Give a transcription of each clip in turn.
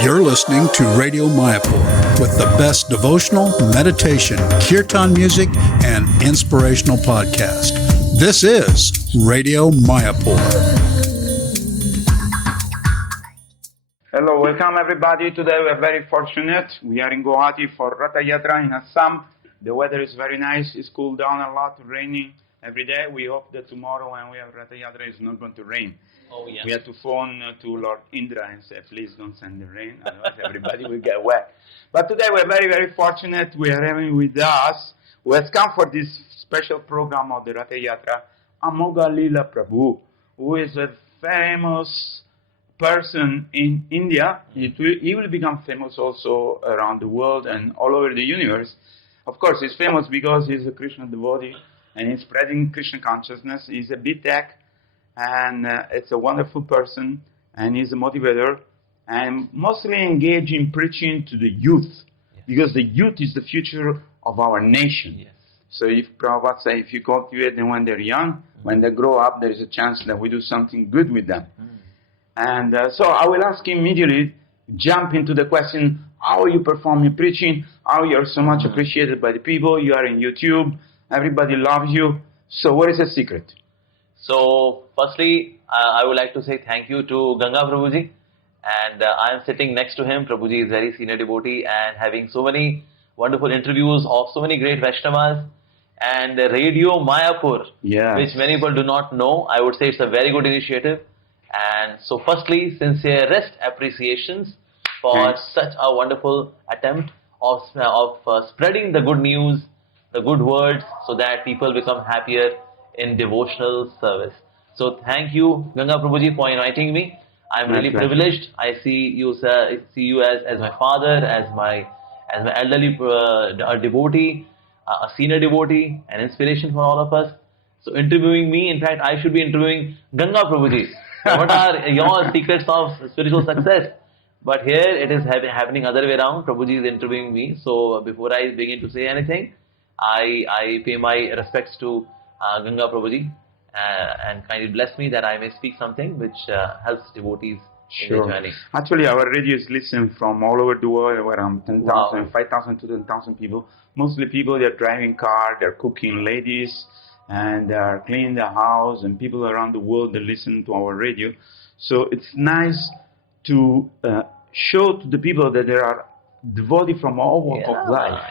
You're listening to Radio Mayapur with the best devotional, meditation, kirtan music, and inspirational podcast. This is Radio Mayapur. Hello, welcome everybody. Today we are very fortunate. We are in Guwahati for Ratha Yatra in Assam. The weather is very nice. It's cooled down a lot, raining every day. We hope that tomorrow when we have Ratha Yatra it's not going to rain. Oh, yes. We had to phone to Lord Indra and say, please don't send the rain, otherwise everybody will get wet. But today we're very, very fortunate. We are having with us, who has come for this special program of the Ratha Yatra, Amogalila Prabhu, who is a famous person in India. He will become famous also around the world and all over the universe. Of course, he's famous because he's a Krishna devotee and he's spreading Krishna consciousness. He's a BTech. And it's a wonderful person, and he's a motivator, and mostly engaged in preaching to the youth, because the youth is the future of our nation. Yes. So if Prabhupada says, if you cultivate them when they're young, when they grow up, there is a chance that we do something good with them. And so I will ask him immediately, jump into the question, how you perform your preaching, how you are so much appreciated by the people, you are in YouTube, everybody loves you. So what is the secret? So, firstly, I would like to say thank you to Ganga Prabhuji, and I am sitting next to him. Prabhuji is very senior devotee and having so many wonderful interviews of so many great Vaishnavas, and Radio Mayapur, which many people do not know. I would say it's a very good initiative. And so, firstly, sincerest appreciations for such a wonderful attempt of spreading the good news, the good words, so that people become happier in devotional service. So thank you, Ganga Prabhuji, for inviting me. I'm really privileged. I see you, sir, as my father, as my elderly devotee, a senior devotee, an inspiration for all of us. So interviewing me, in fact, I should be interviewing Ganga Prabhuji. What are your secrets of spiritual success? But here it is happening other way around. Prabhuji is interviewing me. So before I begin to say anything, I pay my respects to Ganga Prabhuji and kindly bless me that I may speak something which helps devotees in their journey. Actually, our radio is listened from all over the world, around 10,000, 5,000 to 10,000 people. Mostly people, they're driving car, they're cooking, ladies, and they're cleaning the house, and people around the world, they listen to our radio. So it's nice to show to the people that there are devotees from all walks of life.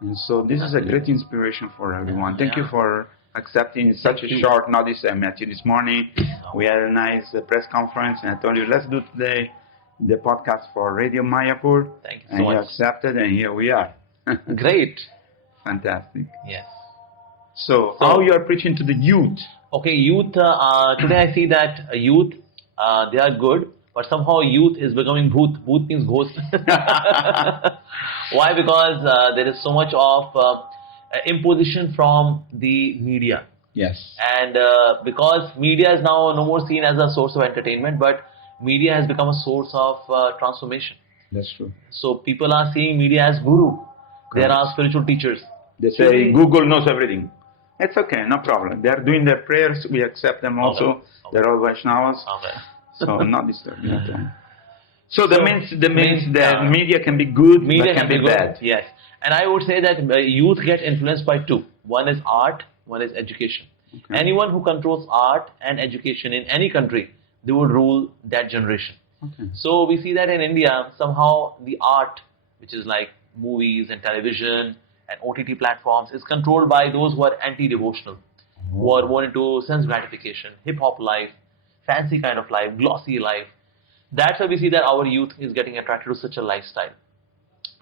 And so this is a great inspiration for everyone. Thank you for accepting such a short notice. I met you this morning. We had a nice press conference, and I told you, let's do today the podcast for Radio Mayapur. Thank you so much. And you accepted, and here we are. Great. Fantastic. Yes. So how you are preaching to the youth? Okay, youth. Today I see that youth, they are good, but somehow youth is becoming bhoot. Bhoot means ghost. Why? Because there is so much of imposition from the media. Yes. And because media is now no more seen as a source of entertainment, but media has become a source of transformation. That's true. So people are seeing media as guru. There are spiritual teachers. They say Google knows everything. It's okay, no problem. They are doing their prayers. We accept them also. Okay. They're all Vaishnavas. Okay. So not disturbing at all. So that means that media can be good, media but can be bad. Yes. And I would say that youth get influenced by two. One is art, one is education. Okay. Anyone who controls art and education in any country, they would rule that generation. Okay. So we see that in India, somehow the art, which is like movies and television and OTT platforms, is controlled by those who are anti-devotional, who are more into sense gratification, hip-hop life, fancy kind of life, glossy life. That's why we see that our youth is getting attracted to such a lifestyle.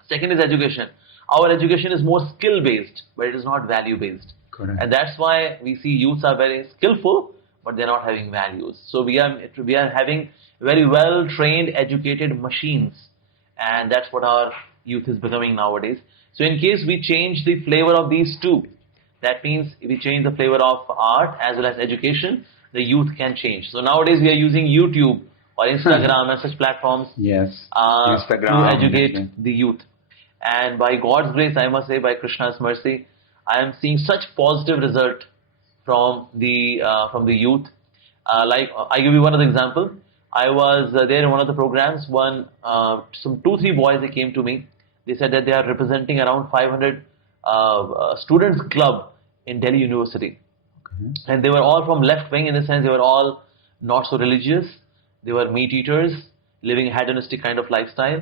Second is education. Our education is more skill-based, but it is not value-based. Correct. And that's why we see youths are very skillful, but they're not having values. So we are having very well-trained, educated machines. And that's what our youth is becoming nowadays. So in case we change the flavor of these two, that means if we change the flavor of art as well as education, the youth can change. So nowadays we are using YouTube or Instagram and such platforms to educate the youth. And by God's grace, I must say, by Krishna's mercy, I am seeing such positive result from the youth. Like I give you one other example. I was there in one of the programs. Some 2-3 boys, they came to me. They said that they are representing around 500 students club in Delhi University. And they were all from left wing, in the sense they were all not so religious. They were meat eaters, living a hedonistic kind of lifestyle.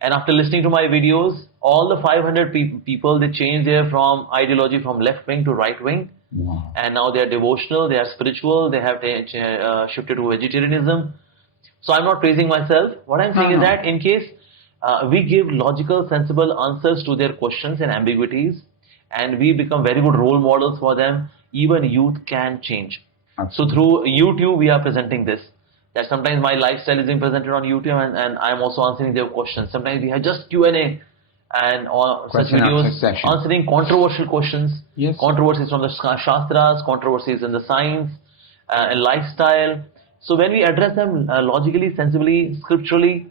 And after listening to my videos, all the 500 people, they changed their from ideology from left wing to right wing. Wow. And now they are devotional, they are spiritual, they have shifted to vegetarianism. So I'm not praising myself. What I'm saying is that in case we give logical, sensible answers to their questions and ambiguities, and we become very good role models for them, even youth can change. So through YouTube, we are presenting this. That sometimes my lifestyle is being presented on YouTube, and I'm also answering their questions. Sometimes we have just Q&A and such videos answering controversial questions, controversies from the Shastras, controversies in the science and lifestyle. So when we address them logically, sensibly, scripturally,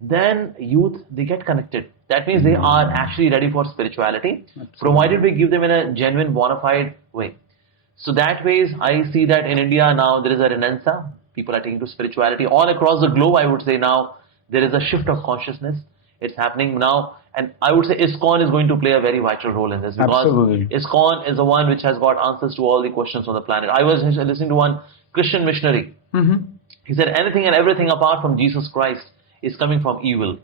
then youth, they get connected. That means they are actually ready for spirituality, provided we give them in a genuine, bona fide way. So that ways, I see that in India now there is a renaissance. People are taking to spirituality all across the globe. I would say now there is a shift of consciousness. It's happening now, and I would say ISKCON is going to play a very vital role in this, because ISKCON is the one which has got answers to all the questions on the planet. I was listening to one Christian missionary. He said anything and everything apart from Jesus Christ is coming from evil,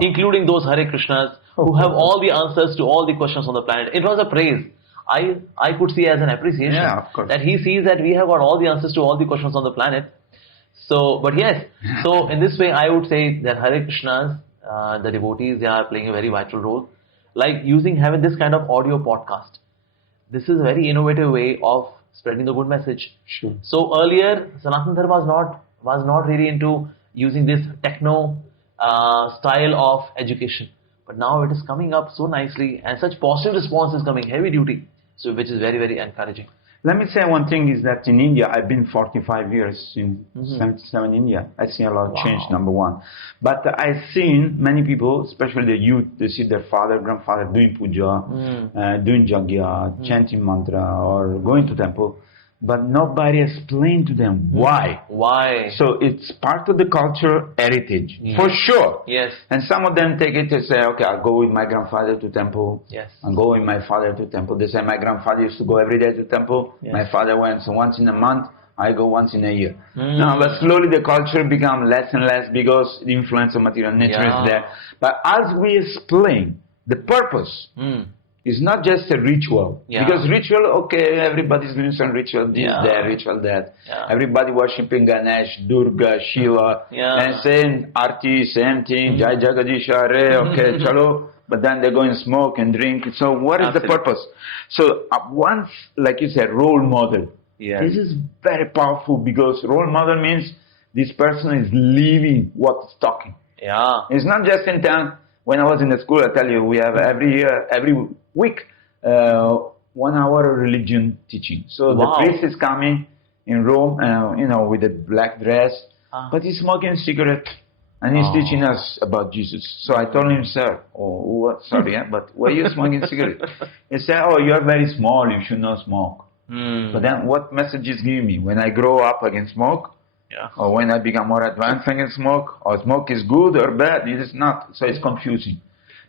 including those Hare Krishnas who have all the answers to all the questions on the planet. It was a praise. I could see as an appreciation that he sees that we have got all the answers to all the questions on the planet. So, but yes, so in this way, I would say that Hare Krishnas, the devotees, they are playing a very vital role. Like having this kind of audio podcast. This is a very innovative way of spreading the good message. Sure. So earlier, Sanatana Dharma was not really into using this techno style of education. But now it is coming up so nicely, and such positive response is coming heavy duty. So which is very, very encouraging. Let me say one thing is that in India, I've been 45 years in 77 India. I've seen a lot of change, number one. But I've seen many people, especially the youth, they see their father, grandfather doing puja, doing jagya, chanting mantra, or going to temple. But nobody explained to them why. Why? So it's part of the culture heritage, for sure. Yes. And some of them take it to say, okay, I'll go with my grandfather to temple. Yes. I'll go with my father to temple. They say my grandfather used to go every day to temple. Yes. My father went once in a month. I go once in a year. No, but slowly the culture become less and less because the influence of material nature is there. But as we explain the purpose, it's not just a ritual. Because ritual, okay, everybody's doing some ritual, this, that, ritual, that. Everybody worshipping Ganesh, Durga, Shiva, and saying Arti, same thing, Jai Jagadish Hare, okay, chalo. But then they go and smoke and drink. So what is the purpose? So once, like you said, role model. This is very powerful, because role model means this person is living what's talking. It's not just in town. When I was in the school, I tell you, we have every week, 1 hour of religion teaching. So the priest is coming in Rome, with a black dress, but he's smoking a cigarette, and he's teaching us about Jesus. So I told him, sir, but why are you smoking a cigarette? He said, you are very small, you should not smoke. But then what message is giving me? When I grow up, I can smoke? Or when I become more advanced, I can smoke? Or smoke is good or bad? It is not. So it's confusing.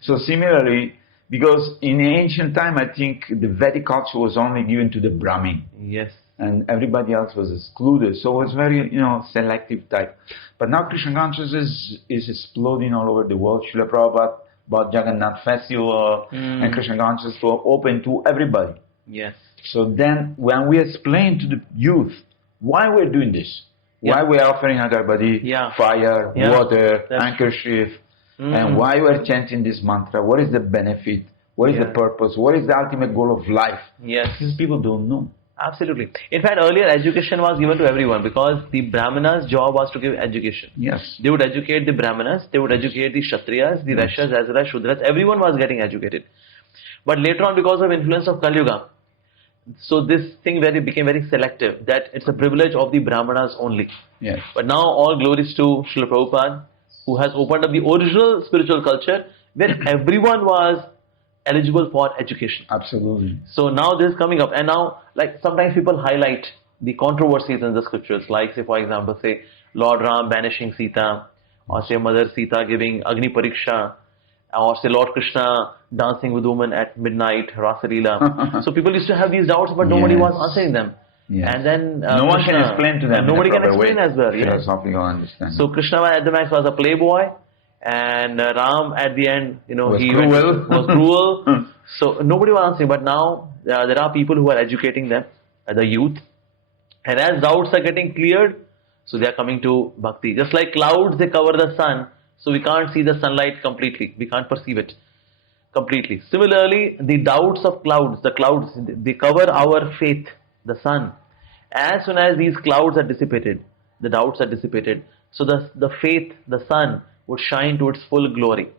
So similarly, because in ancient time, I think the Vedic culture was only given to the Brahmin. Yes. And everybody else was excluded. So it was very, selective type. But now Krishna consciousness is exploding all over the world. Srila Prabhupada bought Jagannath Festival, and Krishna consciousness was open to everybody. Yes. So then when we explain to the youth why we're doing this, why we're offering agarbadi, fire, water, handkerchief, and why we're chanting this mantra, what is the benefit, what is the purpose, what is the ultimate goal of life? These people don't know. Absolutely. In fact, earlier education was given to everyone, because the Brahmanas' job was to give education. They would educate the Brahmanas, they would educate the Kshatriyas, the Vaishyas as well as Shudras. Everyone was getting educated. But later on, because of influence of Kali Yuga, so this thing became very selective, that it's a privilege of the Brahmanas only. But now all glories to Srila Prabhupada, who has opened up the original spiritual culture where everyone was eligible for education. Absolutely. So now this is coming up, and now like sometimes people highlight the controversies in the scriptures, like say for example, say Lord Ram banishing Sita, or say Mother Sita giving Agni Pariksha, or say Lord Krishna dancing with women at midnight, Rasalila. So people used to have these doubts, but nobody was answering them. Yes. And then no one can explain to them. Nobody can explain way, as well. Philosophical understanding. So Krishna at the max was a playboy, and Ram at the end, was he cruel. was cruel. So nobody was answering. But now there are people who are educating them, the youth, and as doubts are getting cleared, so they are coming to bhakti. Just like clouds, they cover the sun, so we can't see the sunlight completely. We can't perceive it completely. Similarly, the doubts of clouds, the clouds, they cover our faith, the sun. As soon as these clouds are dissipated, the doubts are dissipated, so the faith, the sun, would shine to its full glory.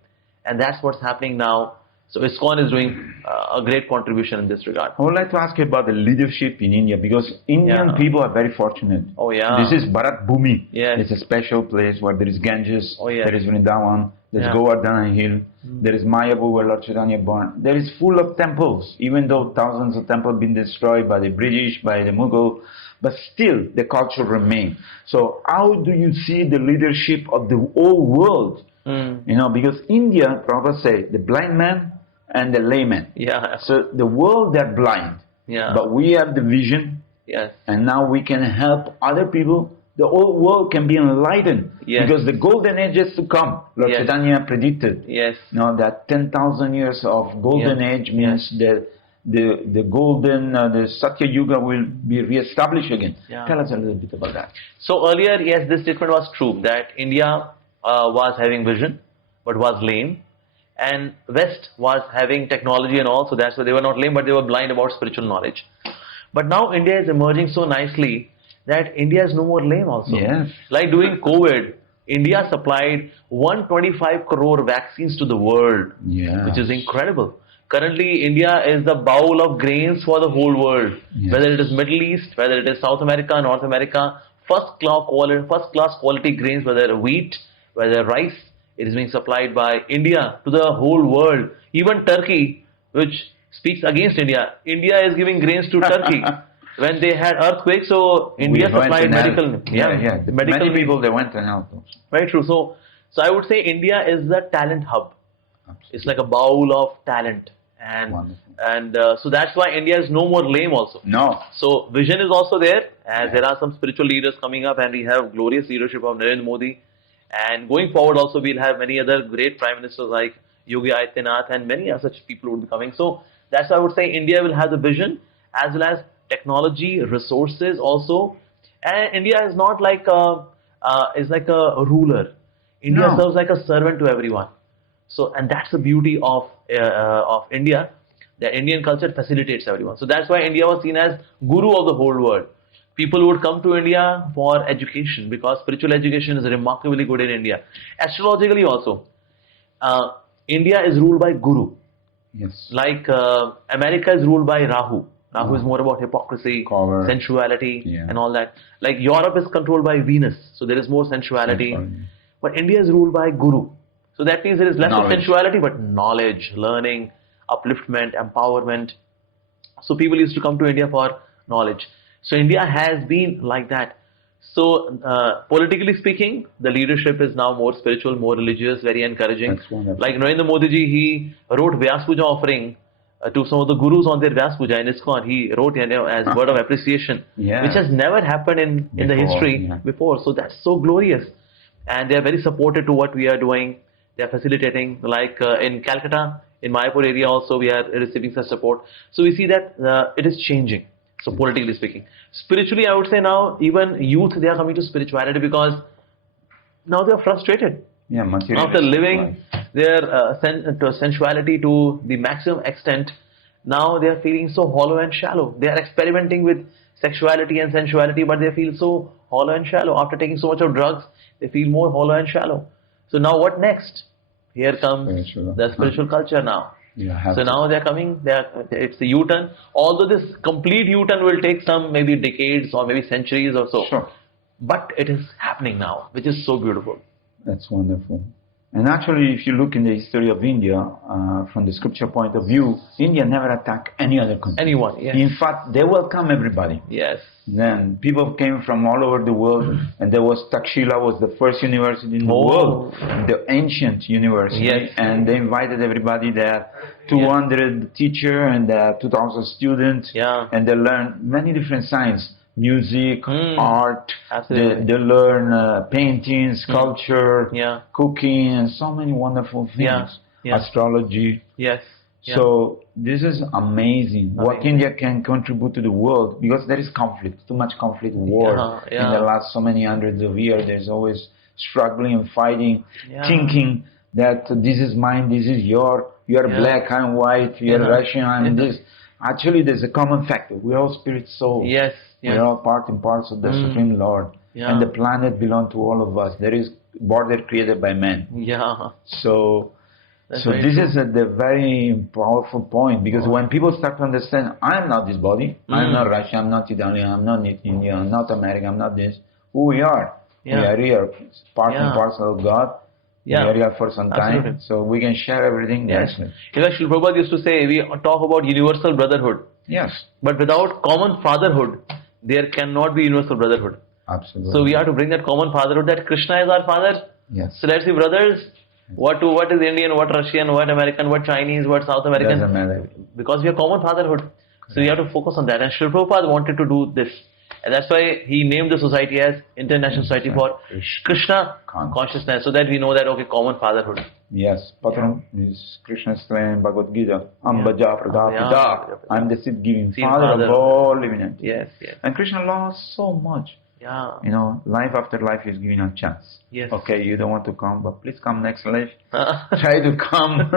And that's what's happening now. So ISKCON is doing a great contribution in this regard. I would like to ask you about the leadership in India, because Indian people are very fortunate. Oh yeah. This is Bharat Bhumi. Yes. It's a special place where there is Ganges, there is Vrindavan, there's Govardhana Hill, there is Mayapur where Lord Chaitanya born. There is full of temples, even though thousands of temples have been destroyed by the British, by the Mughal, but still the culture remains. So how do you see the leadership of the whole world? Because India, Prabhupada say, the blind man and the layman. Yeah. So the world, they're blind. Yeah. But we have the vision. Yes. And now we can help other people. The whole world can be enlightened. Yes. Because the golden age is to come. Lord Chaitanya predicted. Yes. That 10,000 years of golden age means the golden, the Satya Yuga will be re-established again. Yeah. Tell us a little bit about that. So earlier, yes, this statement was true, that India was having vision, but was lame. And West was having technology and all, so that's why they were not lame, but they were blind about spiritual knowledge. But now India is emerging so nicely that India is no more lame also. Yes. Like during COVID, India supplied 125 crore vaccines to the world, which is incredible. Currently, India is the bowl of grains for the whole world, whether it is Middle East, whether it is South America, North America, first class quality grains, whether wheat, whether rice. It is being supplied by India to the whole world. Even Turkey, which speaks against India, India is giving grains to Turkey. When they had earthquakes, so India supplied medical. Many people, they went and helped. Very true. So I would say India is the talent hub. Absolutely. It's like a bowl of talent. And so that's why India is no more lame also. No. So vision is also there, as there are some spiritual leaders coming up, and we have glorious leadership of Narendra Modi. And going forward also, we'll have many other great prime ministers like Yogi Adityanath, and many other such people will be coming. So that's why I would say India will have the vision as well as technology, resources also. And India is not like is like a ruler. India serves like a servant to everyone. So, and that's the beauty of India. The Indian culture facilitates everyone. So that's why India was seen as guru of the whole world. People would come to India for education, because spiritual education is remarkably good in India. Astrologically also, India is ruled by Guru. Yes. Like America is ruled by Rahu. Rahu is more about hypocrisy, sensuality, and all that. Like Europe is controlled by Venus, so there is more sensuality. But India is ruled by Guru. So that means there is less of sensuality, but knowledge, learning, upliftment, empowerment. So people used to come to India for knowledge. So India has been like that. So politically speaking, the leadership is now more spiritual, more religious, very encouraging. Like Narendra Modi ji, he wrote Vyas Puja offering to some of the gurus on their Vyas Puja in ISKCON. He wrote as a word of appreciation, which has never happened in the history before. So that's so glorious. And they are very supportive to what we are doing. They are facilitating, like in Calcutta, in Mayapur area also, we are receiving such support. So we see that it is changing. So politically speaking. Spiritually, I would say now, even youth, they are coming to spirituality because now they are frustrated. After living their sensuality to the maximum extent, now they are feeling so hollow and shallow. They are experimenting with sexuality and sensuality, but they feel so hollow and shallow. After taking so much of drugs, they feel more hollow and shallow. So now what next? Here comes the spiritual culture now. So now they're coming, it's a U-turn. Although this complete U-turn will take some maybe decades or maybe centuries or so. But it is happening now, which is so beautiful. That's wonderful. And actually, if you look in the history of India, from the scripture point of view, India never attacked any other country. Anyone, yes. In fact, they welcome everybody. Yes. Then people came from all over the world, and there was Takshila was the first university in the world, the ancient university, yes. and they invited everybody there, 200 teacher and 2,000 students, and they learned many different sciences. Music, art, they learn painting, sculpture, cooking, and so many wonderful things. Astrology. Yes. So this is amazing what India can contribute to the world, because there is conflict, too much conflict, war in the last so many hundreds of years. There's always struggling and fighting, thinking that this is mine, this is your, you are black, I'm white, you are Russian, I'm this. Actually, there's a common factor. We're all spirit souls. Yes. We're all part and parcel of the Supreme Lord. And the planet belongs to all of us. There is border created by man. So this is the very powerful point, because when people start to understand, I'm not this body, I'm not Russian, I'm not Italian, I'm not Indian, I'm not American, I'm not this. Who we are? We are here, part and parcel of God. We are here for some time, so we can share everything. Yes. Srila Prabhupada used to say, we talk about universal brotherhood. Yes. But without common fatherhood, there cannot be universal brotherhood. Absolutely. So we have to bring that common fatherhood, that Krishna is our father. Yes. So let's be brothers. What is Indian, what Russian, what American, what Chinese, what South American. Doesn't matter. Because we have common fatherhood. So we have to focus on that. And Srila Prabhupada wanted to do this. And that's why he named the society as International Society for Krishna Consciousness, so that we know that, okay, common fatherhood. Yes, Patram is Krishna explained Bhagavad Gita. Ambaja Pradapita. I'm the seed giving father of all living entities. Yes, yes. And Krishna loves so much. You know, life after life is giving a chance. Yes. Okay, you don't want to come, but please come next life. Try to come.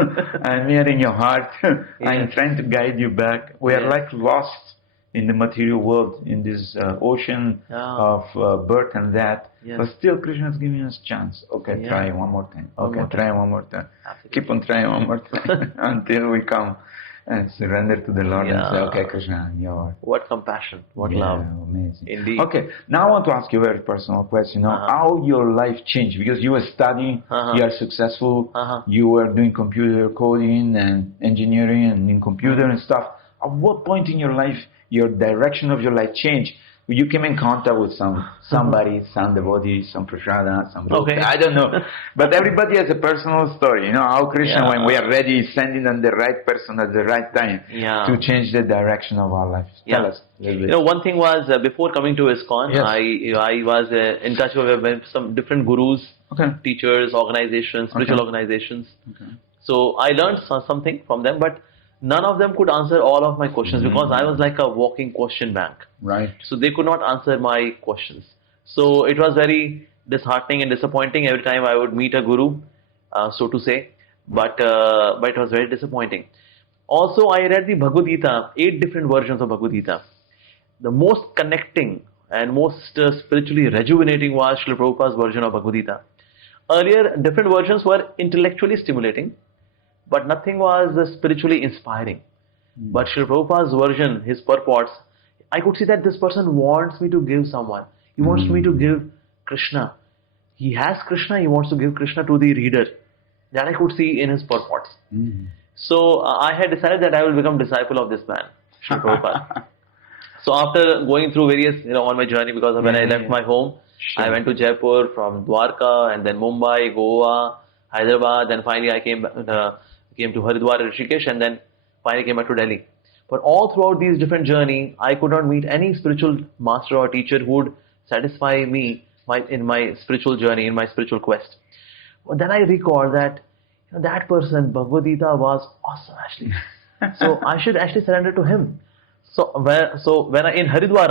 I'm here in your heart. I'm trying to guide you back. We are like lost in the material world, in this ocean of birth and death. But still Krishna is giving us chance. Okay, try one more time. Okay, try one more time. Keep on trying one more time until we come and surrender to the Lord and say, okay, Krishna, I'm yours. What compassion, what love. Amazing. Indeed. Okay, now I want to ask you a very personal question. How your life changed? Because you were studying, you are successful, you were doing computer coding and engineering and in computer and stuff. At what point in your life your direction of your life changed? You came in contact with somebody, some devotee, some prasada, some I don't know. But everybody has a personal story. You know how Krishna, when we are ready, is sending them the right person at the right time to change the direction of our life. Tell us a little bit. You know, one thing was, before coming to ISKCON, I was in touch with some different gurus, teachers, organizations, spiritual organizations. So I learned something from them, but none of them could answer all of my questions because I was like a walking question bank. Right. So they could not answer my questions. So it was very disheartening and disappointing every time I would meet a guru, so to say. But it was very disappointing. Also, I read the Bhagavad Gita, 8 different versions of Bhagavad Gita. The most connecting and most spiritually rejuvenating was Srila Prabhupada's version of Bhagavad Gita. Earlier, different versions were intellectually stimulating, but nothing was spiritually inspiring. But Srila Prabhupada's version, his purports, I could see that this person wants me to give someone. He wants me to give Krishna. He has Krishna, he wants to give Krishna to the reader. That I could see in his purports. So I had decided that I will become disciple of this man, Srila Prabhupada. So after going through various, on my journey, because when I left my home, I went to Jaipur, from Dwarka, and then Mumbai, Goa, Hyderabad, then finally I came to Haridwar, Rishikesh, and then finally came back to Delhi. But all throughout these different journey, I could not meet any spiritual master or teacher who would satisfy me in my spiritual journey, in my spiritual quest. But then I recalled that that person, Bhagavad Gita, was awesome actually. So I should actually surrender to him. So when in Haridwar,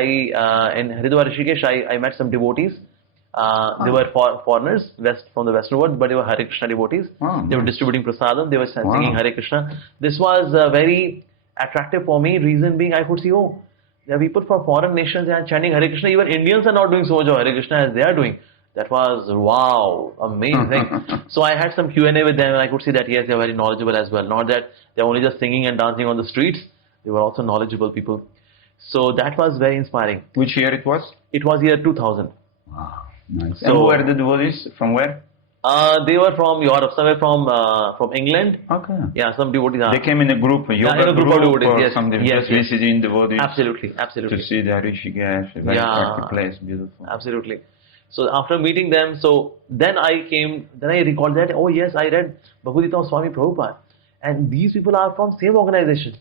in Haridwar, Rishikesh, I met some devotees. They were foreigners from the Western world, but they were Hare Krishna devotees. They were distributing prasadam. They were singing Hare Krishna. This was very attractive for me. Reason being, I could see, there are people from foreign nations that are chanting Hare Krishna. Even Indians are not doing so much of Hare Krishna as they are doing. That was, wow, amazing. So I had some Q&A with them, and I could see that yes, they are very knowledgeable as well. Not that they are only just singing and dancing on the streets. They were also knowledgeable people. So that was very inspiring. Which year it was? It was year 2000. Wow, nice. So, and who were the devotees? From where? They were from Europe, somewhere from England. Okay. Yeah, some devotees. They came in a group, a yoga in a group of devotees, or yes. something, Yes, just yes. visiting devotees. Absolutely. To see the Rishikesh, a very pretty place, beautiful. Absolutely. So after meeting them, so then I recalled that, oh yes, I read Bhagavad Gita of Swami Prabhupada. And these people are from same organization.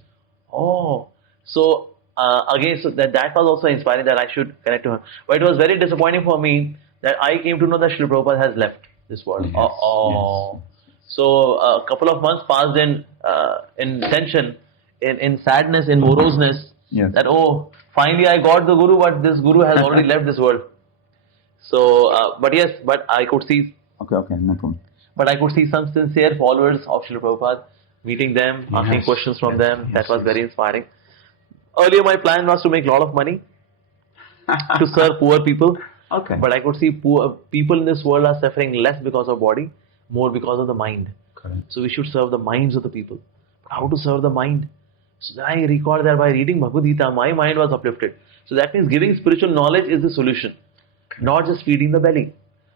Oh, so again, so that was also inspiring that I should connect to her. But it was very disappointing for me that I came to know that Srila Prabhupada has left this world. Yes, yes. So a couple of months passed in tension, in sadness, in moroseness. Yes. That finally I got the Guru, but this Guru has already left this world. So, but I could see. Okay, no problem. But I could see some sincere followers of Srila Prabhupada, meeting them, asking questions from them. That was very inspiring. Earlier, my plan was to make a lot of money to serve poor people. Okay. But I could see poor people in this world are suffering less because of body, more because of the mind. Correct. So we should serve the minds of the people. How to serve the mind? So then I recalled that by reading Bhagavad Gita, my mind was uplifted. So that means giving spiritual knowledge is the solution, not just feeding the belly.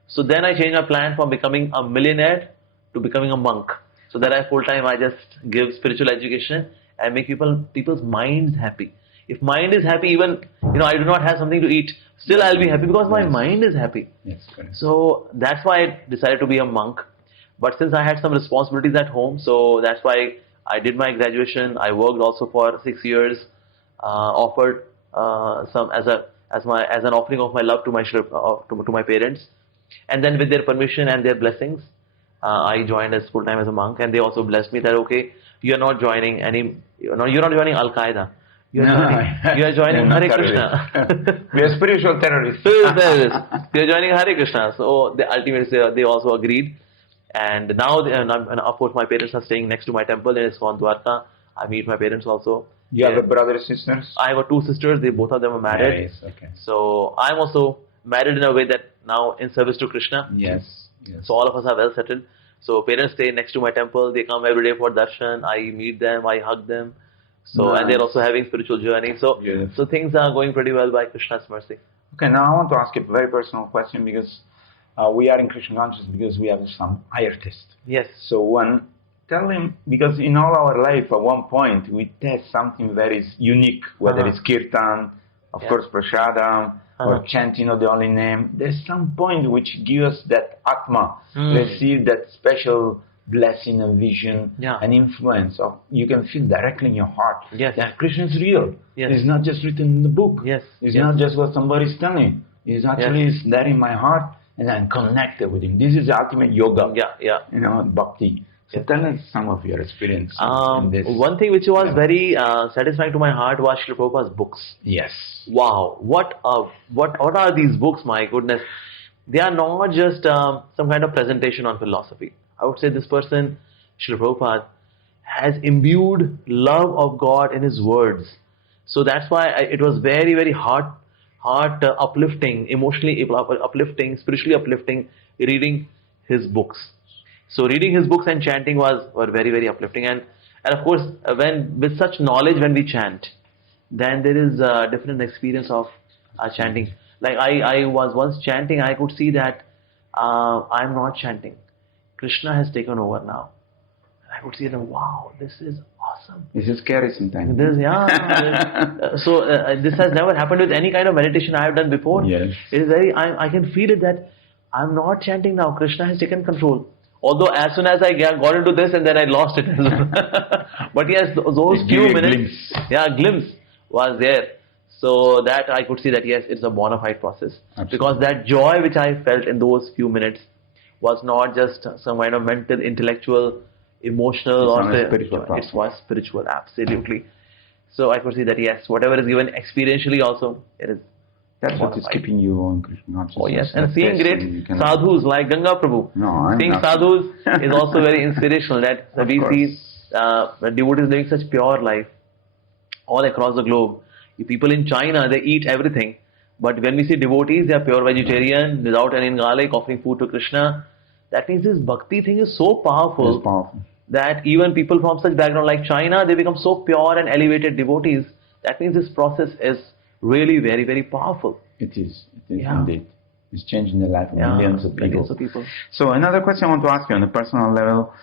So then I changed my plan from becoming a millionaire to becoming a monk. So that I full time I just give spiritual education and make people's minds happy. If mind is happy, even I do not have something to eat, still I'll be happy because my mind is happy. Yes, correct. So that's why I decided to be a monk. But since I had some responsibilities at home, so that's why I did my graduation. I worked also for 6 years, offered some as an offering of my love to my parents, and then with their permission and their blessings, I joined as full time as a monk, and they also blessed me that you're not joining Al Qaeda. You are joining Hare Krishna. We are spiritual terrorists. You're joining Hare Krishna. So ultimately they also agreed. And now, of course, my parents are staying next to my temple in ISKCON Dwarka. I meet my parents also. You have a brother and sisters? I have 2 sisters. Both of them are married. Yes, okay. So I'm also married in a way that now in service to Krishna. Yes. So all of us are well settled. So parents stay next to my temple. They come every day for darshan. I meet them. I hug them. So and they're also having spiritual journey. So so things are going pretty well by Krishna's mercy. Okay, now I want to ask you a very personal question because we are in Krishna consciousness because we have some higher test. Yes. So tell him, because in all our life at one point we test something very unique, whether it's kirtan, of course prashadam, or chanting of the holy name. There's some point which gives us that atma, receive that special blessing and vision and influence. You can feel directly in your heart that Krishna is real. Yes. It's not just written in the book. Yes. It's not just what somebody's telling. It's actually it's there in my heart, and I'm connected with him. This is the ultimate yoga. Bhakti. So tell us some of your experience in this. One thing which was very satisfying to my heart was Srila Prabhupada's books. Yes. Wow, what are these books? My goodness, they are not just some kind of presentation on philosophy. I would say this person, Srila Prabhupada, has imbued love of God in his words. So that's why it was very, very heart uplifting, emotionally uplifting, spiritually uplifting reading his books. So reading his books and chanting were very, very uplifting. And of course, when with such knowledge when we chant, then there is a different experience of chanting. Like I was once chanting, I could see that I'm not chanting. Krishna has taken over now. I could see that, wow, this is awesome. This is scary sometimes. So this has never happened with any kind of meditation I have done before. Yes. It is very, I can feel it that I'm not chanting now. Krishna has taken control. Although as soon as I got into this and then I lost it. But yes, those few minutes, glimpse was there. So that I could see that yes, it's a bona fide process. Absolutely. Because that joy which I felt in those few minutes was not just some kind of mental, intellectual, emotional, spiritual. It was spiritual, absolutely. So I could see that yes, whatever is given experientially also, it is. That's what is keeping you on Krishna consciousness. Oh yes, and seeing great sadhus like Ganga Prabhu. Seeing sadhus is also very inspirational. That we see devotees living such pure life all across the globe. People in China, they eat everything. But when we see devotees, they are pure vegetarian, without any garlic, offering food to Krishna. That means this bhakti thing is so powerful, that even people from such background like China, they become so pure and elevated devotees. That means this process is really very, very powerful. It is indeed. It's changing the life of millions of people. Millions of people. So another question I want to ask you on a personal level,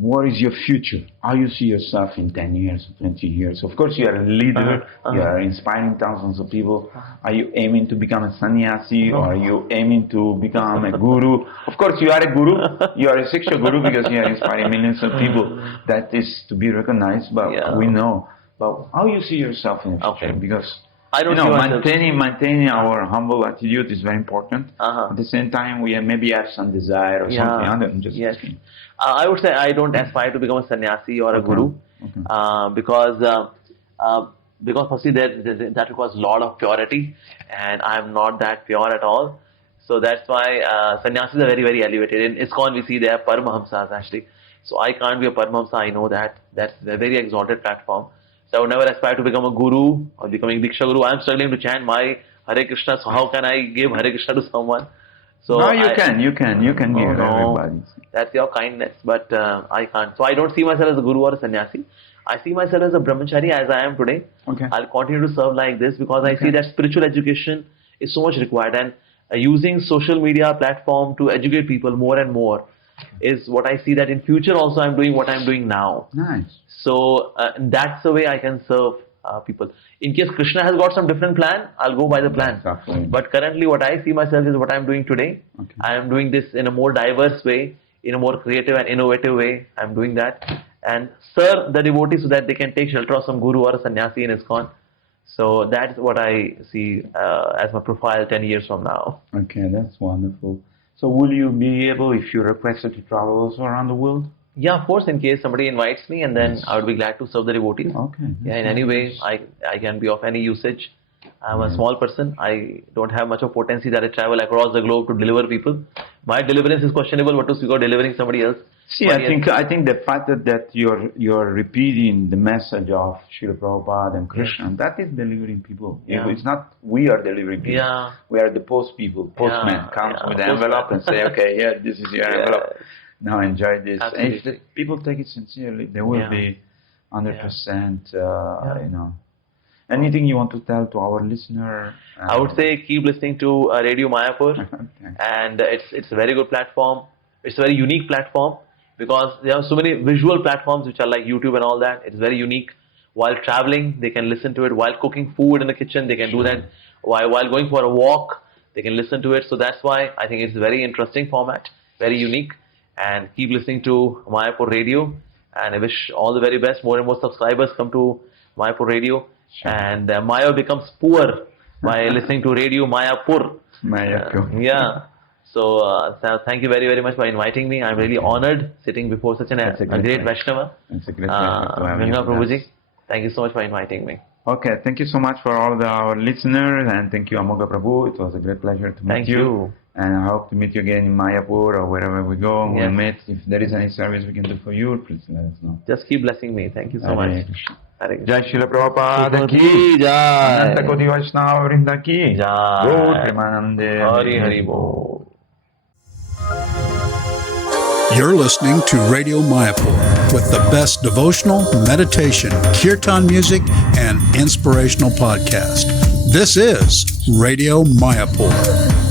what is your future? How you see yourself in 10 years, 20 years? Of course, you are a leader. You are inspiring thousands of people. Are you aiming to become a sannyasi or are you aiming to become a guru? Of course, you are a guru. You are a Siksha guru because you are inspiring millions of people. That is to be recognized, but we know. But how you see yourself in the future? Because I don't see myself. Maintaining our humble attitude is very important. At the same time, we maybe have some desire or something other than just I would say I don't aspire to become a sannyasi or a guru because firstly that requires a lot of purity and I am not that pure at all. So that's why sannyasis are very, very elevated. In ISKCON we see they are Paramahamsas actually. So I can't be a Paramahamsa, I know that. That's a very exalted platform. So I would never aspire to become a guru or becoming Diksha Guru. I am struggling to chant my Hare Krishna, so how can I give Hare Krishna to someone? So no, you can give everybody. That's your kindness, but I can't. So I don't see myself as a guru or a sannyasi. I see myself as a brahmachari as I am today. I'll continue to serve like this because I see that spiritual education is so much required and using social media platform to educate people more and more is what I see that in future also I'm doing what I'm doing now. Nice. So that's the way I can serve people. In case Krishna has got some different plan, I'll go by the plan. Exactly. But currently what I see myself is what I'm doing today. I am doing this in a more diverse way, in a more creative and innovative way. I'm doing that and serve the devotees so that they can take shelter of some guru or a sannyasi in ISKCON. So that's what I see as my profile 10 years from now. Okay, that's wonderful. So will you be able, if you're requested, to travel also around the world? Yeah, of course, in case somebody invites me and then I would be glad to serve the devotees. Yeah, in any way, I can be of any usage. I'm a small person. I don't have much of potency that I travel across the globe to deliver people. My deliverance is questionable, what to speak of delivering somebody else. See, I think the fact that you're repeating the message of Srila Prabhupada and Krishna, that is delivering people. It's not we are delivering people. We are the post people. Postman comes with the envelope and say, okay, here, this is your envelope. Now enjoy this. And if people take it sincerely, they will be 100%, you know. Anything you want to tell to our listener? I would say keep listening to Radio Mayapur. And it's a very good platform. It's a very unique platform because there are so many visual platforms which are like YouTube and all that. It's very unique. While traveling, they can listen to it. While cooking food in the kitchen, they can do that. While going for a walk, they can listen to it. So that's why I think it's a very interesting format, very unique. And keep listening to Mayapur Radio. And I wish all the very best. More and more subscribers come to Mayapur Radio. And Maya becomes poor by listening to Radio Mayapur. Mayapur. So thank you very, very much for inviting me. I'm really honored sitting before such a great Vaishnava. It's a great pleasure to have you. Prabhuji, thank you so much for inviting me. Okay, thank you so much for all our listeners, and thank you, Amoga Prabhu. It was a great pleasure to meet you. And I hope to meet you again in Mayapur or wherever we go. We'll meet. If there is any service we can do for you, please let us know. Just keep blessing me. Thank you so much. Jai Srila Prabhupada ki Jai. Ananta Koti Vaishnava Vrinda ki Jai. Gaur Premanande. Hari Hari Bol. You're listening to Radio Mayapur with the best devotional, meditation, kirtan music, and inspirational podcast. This is Radio Mayapur.